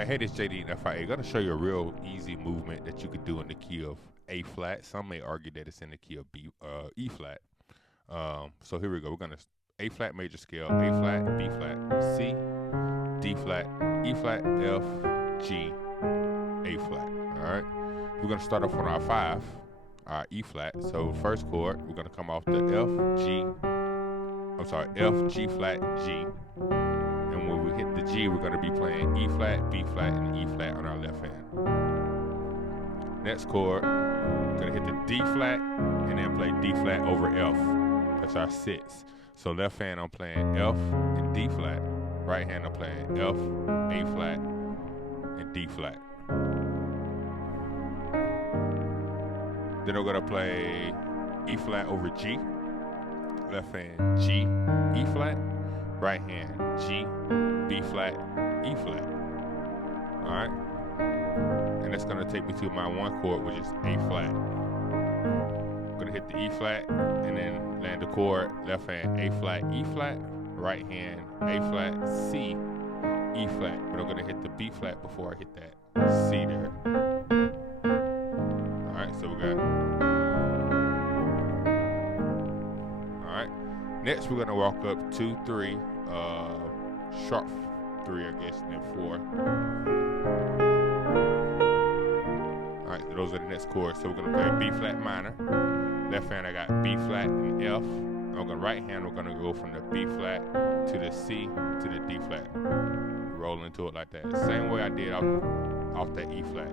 Alright, hey, this JD and FIA. Gonna show you a real easy movement that you could do in the key of A flat. Some may argue that it's in the key of E flat. So here we go. We're gonna A flat major scale, A flat, B flat, C, D flat, E flat, F, G, A flat. Alright. We're gonna start off on our 5, our E flat. So first chord, we're gonna come off the F, G flat, G. And when we hit the G, we're going to be playing E flat, B flat, and E flat on our left hand. Next chord, we're going to hit the D flat, and then play D flat over F. That's our 6. So left hand, I'm playing F and D flat. Right hand, I'm playing F, A flat, and D flat. Then we're going to play E flat over G. Left hand, G, E flat. Right hand, G, B flat, E flat. Alright? And that's gonna take me to my 1 chord, which is A flat. I'm gonna hit the E flat and then land the chord, left hand, A flat, E flat, right hand, A flat, C, E flat. But I'm gonna hit the B flat before I hit that C there. Alright, so we got. Alright. Next, we're gonna walk up 2, 3, sharp 3, I guess, and then 4. All right, so those are the next chords. So we're gonna play B flat minor. Left hand, I got B flat and F. I'm gonna right hand, we're gonna go from the B flat to the C to the D flat. Roll into it like that. Same way I did off that E flat.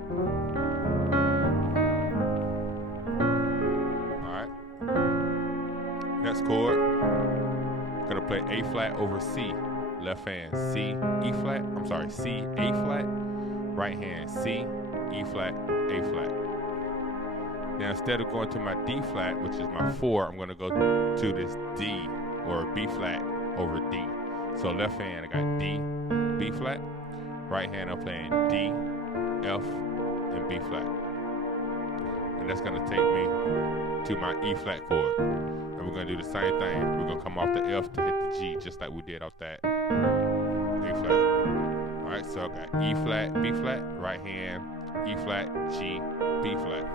All right. Next chord. Gonna play A flat over C. Left hand, C, E flat. C, A flat. Right hand, C, E flat, A flat. Now instead of going to my D flat, which is my 4, I'm gonna go to this D or B flat over D. So left hand, I got D, B flat. Right hand, I'm playing D, F, and B flat. And that's gonna take me to my E flat chord. We're going to do the same thing. We're going to come off the F to hit the G just like we did off that A flat. Alright, so I got E flat, B flat, right hand, E flat, G, B flat.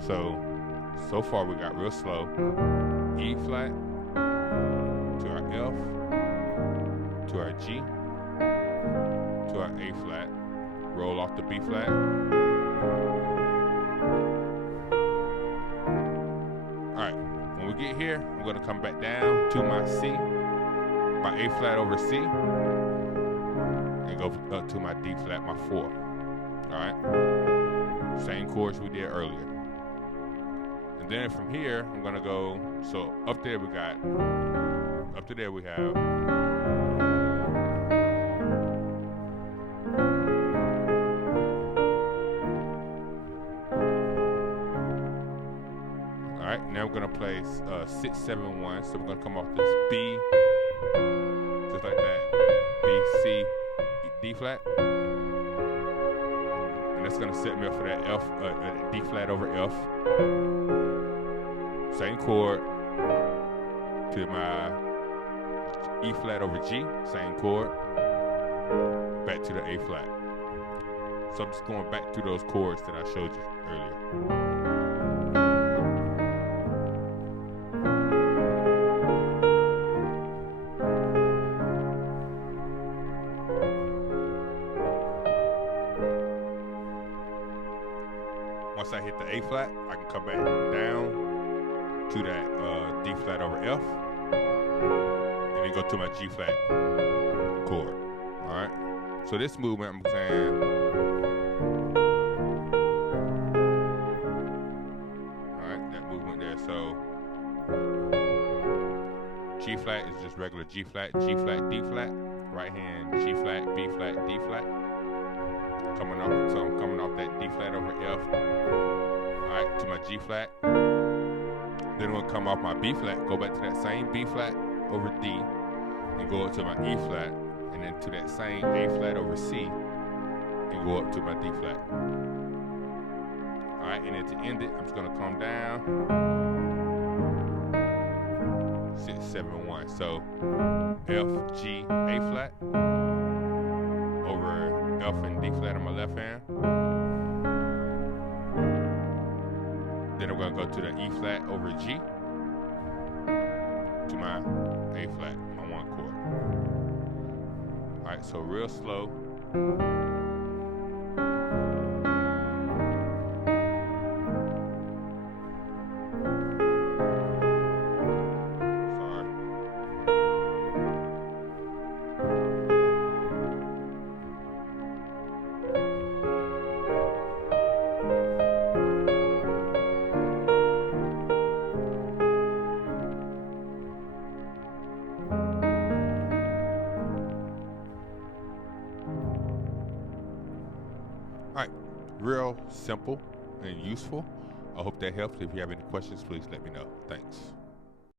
So far we got real slow. E flat, to our F, to our G, to our A flat, roll off the B flat. When we get here, I'm going to come back down to my C, my A flat over C, and go up to my D flat, my 4. Alright? Same chords we did earlier. And then from here, I'm going to go, so up there we have, Alright, now we're going to play 6, 7, 1. So we're going to come off this B, just like that. B, C, D flat. And that's going to set me up for that F, D flat over F. Same chord to my E flat over G. Same chord. Back to the A flat. So I'm just going back to those chords that I showed you earlier. Once I hit the A flat, I can come back down to that D flat over F, and then go to my G flat chord. All right. So this movement, I'm saying, all right, that movement there. So G flat is just regular G flat, D flat. Right hand, G flat, B flat, D flat. Coming off, so I'm coming off that D flat over F. Alright, to my G flat. Then we'll come off my B flat, go back to that same B flat over D, and go up to my E flat, and then to that same A flat over C, and go up to my D flat. Alright, and then to end it, I'm just gonna come down. 6, 7, 1. So F, G, A flat over F and D flat on my left hand. Then I'm gonna go to the E flat over G to my A flat, my 1 chord. All right, so real slow. All right, real simple and useful. I hope that helps. If you have any questions, please let me know. Thanks.